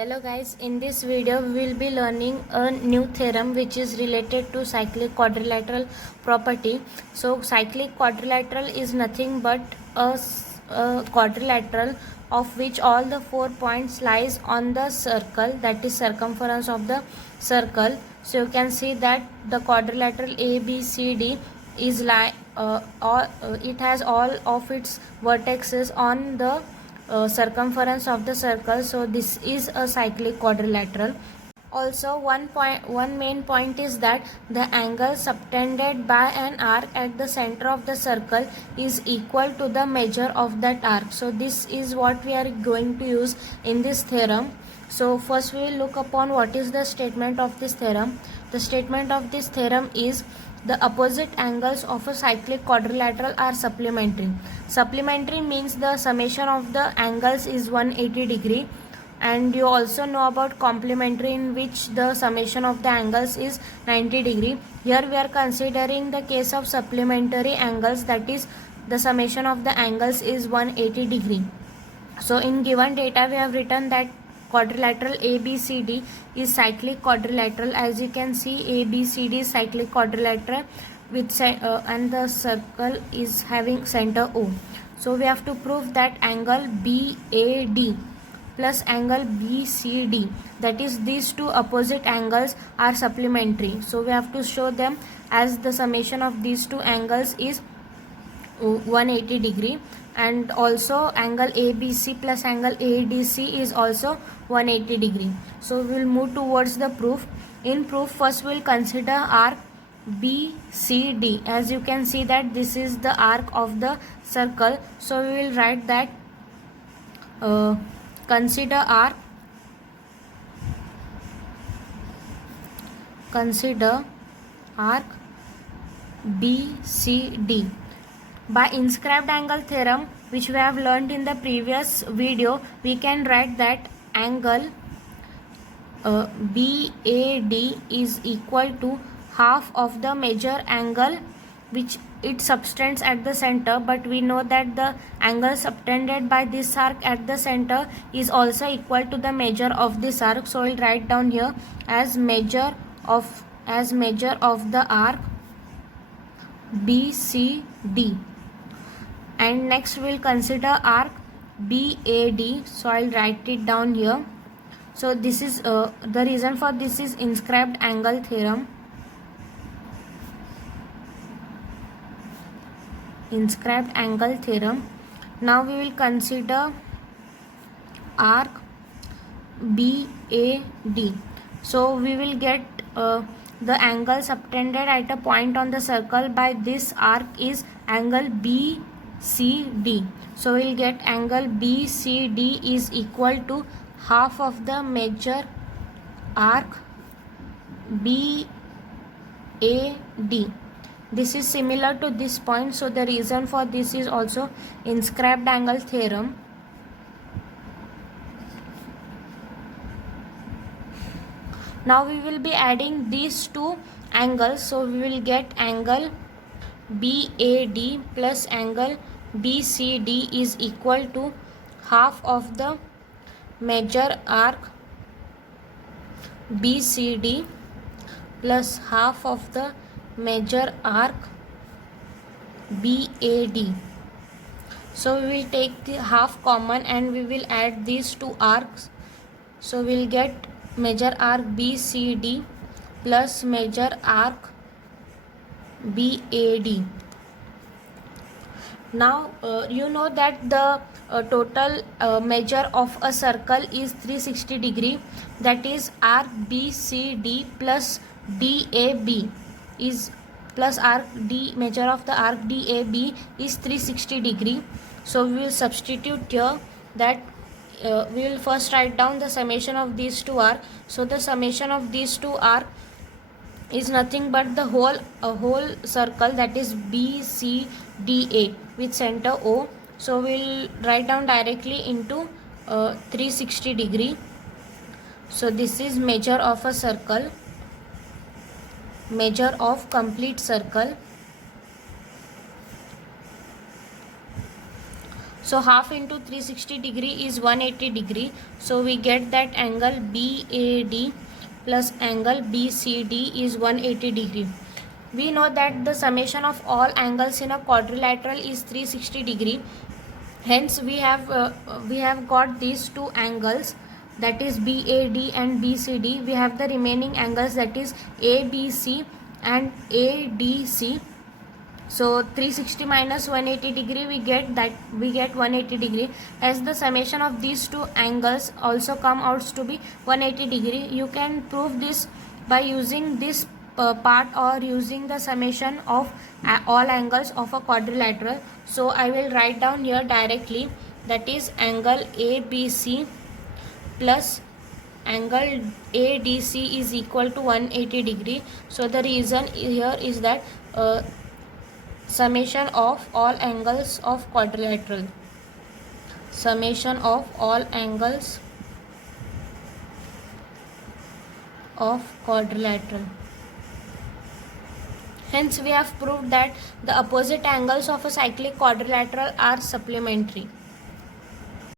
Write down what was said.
Hello guys, in this video we will be learning a new theorem which is related to cyclic quadrilateral property. So cyclic quadrilateral is nothing but a quadrilateral of which all the 4 points lies on the circle, that is circumference of the circle. So you can see that the quadrilateral ABCD is it has all of its vertices on the circumference of the circle. So this is a cyclic quadrilateral. Also one main point is that the angle subtended by an arc at the center of the circle is equal to the measure of that arc. So this is what we are going to use in this theorem. So first we will look upon what is the statement of this theorem. The statement of this theorem is the opposite angles of a cyclic quadrilateral are supplementary. Supplementary means the summation of the angles is 180 degree, and you also know about complementary, in which the summation of the angles is 90 degree. Here we are considering the case of supplementary angles, that is the summation of the angles is 180 degree. So in given data we have written that quadrilateral ABCD is cyclic quadrilateral. As you can see, ABCD is cyclic quadrilateral with and the circle is having center O. So we have to prove that angle BAD plus angle BCD, that is these two opposite angles, are supplementary. So we have to show them as the summation of these two angles is 180 degree, and also angle ABC plus angle ADC is also 180 degree. So we will move towards the proof. In proof, first we will consider arc BCD. As you can see that this is the arc of the circle. So we will write that consider arc BCD. By inscribed angle theorem, which we have learned in the previous video, we can write that angle BAD is equal to half of the major angle which it subtends at the center, but we know that the angle subtended by this arc at the center is also equal to the measure of this arc. So we'll write down here as measure of the arc BCD. And next we will consider arc BAD. So I'll write it down here. So this is the reason for this is inscribed angle theorem. Inscribed angle theorem. Now we will consider arc BAD. So we will get the angle subtended at a point on the circle by this arc is angle BCD. So we will get angle BCD is equal to half of the major arc BAD. This is similar to this point, so the reason for this is also inscribed angle theorem. Now we will be adding these two angles, so we will get angle BAD plus angle BCD is equal to half of the major arc BCD plus half of the major arc BAD. So we will take the half common and we will add these two arcs. So we will get major arc BCD plus major arc BAD. Now you know that the total measure of a circle is 360 degree, that is arc BCD plus DAB is plus arc D, measure of the arc DAB is 360 degree. So we will substitute here that we will first write down the summation of these two arcs. So the summation of these two arcs is nothing but the whole circle, that is BCDA with center O. So we'll write down directly into 360 degree. So this is measure of a circle, measure of complete circle. So half into 360 degree is 180 degree. So we get that angle BAD plus angle BCD is 180 degree. We know that the summation of all angles in a quadrilateral is 360 degree. Hence we have got these two angles, that is BAD and BCD. We have the remaining angles, that is ABC and ADC. So 360 minus 180 degree, we get 180 degree. As the summation of these two angles also come out to be 180 degree. You can prove this by using this part or using the summation of all angles of a quadrilateral. So I will write down here directly, that is angle ABC plus angle ADC is equal to 180 degree. So the reason here is that summation of all angles of quadrilateral, summation of all angles of quadrilateral. Hence we have proved that the opposite angles of a cyclic quadrilateral are supplementary.